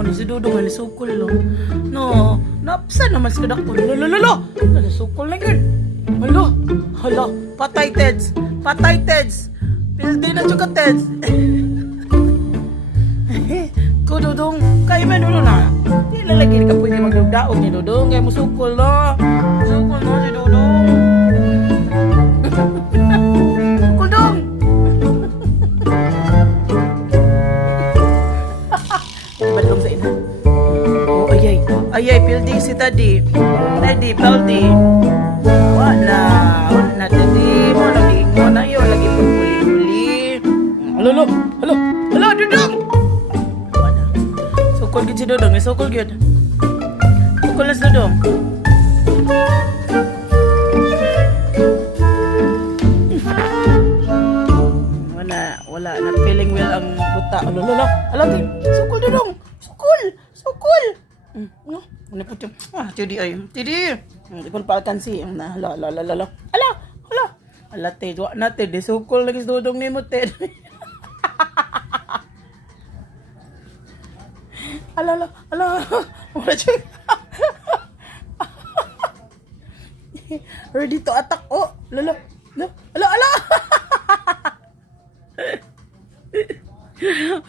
mo ni si Dudong nga ni sukol no. No, napsa naman sa kadak ko. Lolo. Sukol na gid. Hala, patay Teds. Pildi na juga Teds. Ko Dudong, kay man ulo na. Di lalagi ka pwede magdaog ni Dudong kay mo sukol no. Sukol no si Dudong. Sukol dong. Balong sa ina. Oh, ayay, pildi si Teddy. Pildi. Wala Teddy. Mo lagi ingon na yun. Lagi pagpuli-puli. Halo, Dudong. Wala. Sukol gid si Dudong. Sukol gid. Sukol na si Dudong. Wala. Not feeling well ang buta. Alo, sukol Dudong. Sukol. No, ano po yung, Tidi. Hindi ko palkan si, hala. Ala, Ted, wak na Ted, sukol lagi sa Dudong ni mo, Ted. Ala, wala siya. Ready to attack, oh, ala.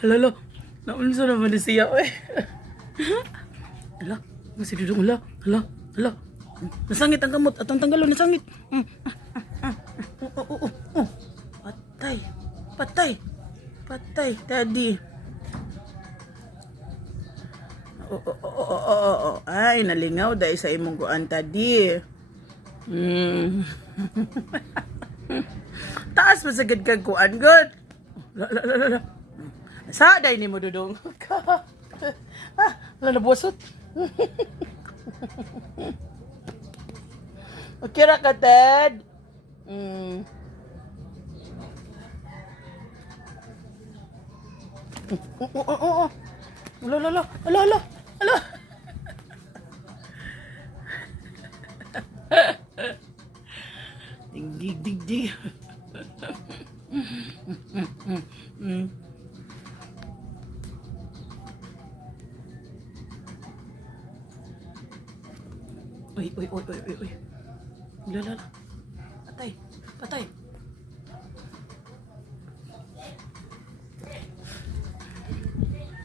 Ala, naunsa naman ni siya, eh. Hala, si Dudong, hala. Nasangit ang kamot at ang tanggalo nasangit. Patay, Daddy. Ay, nalingaw dahil sa imong kuan, Daddy. Taas masagad kag kuan, good. Sa day ni mo Dudong. Nabusot. Okay ra ka, Ted? Ala. Dig. Uy. Lala. Patay.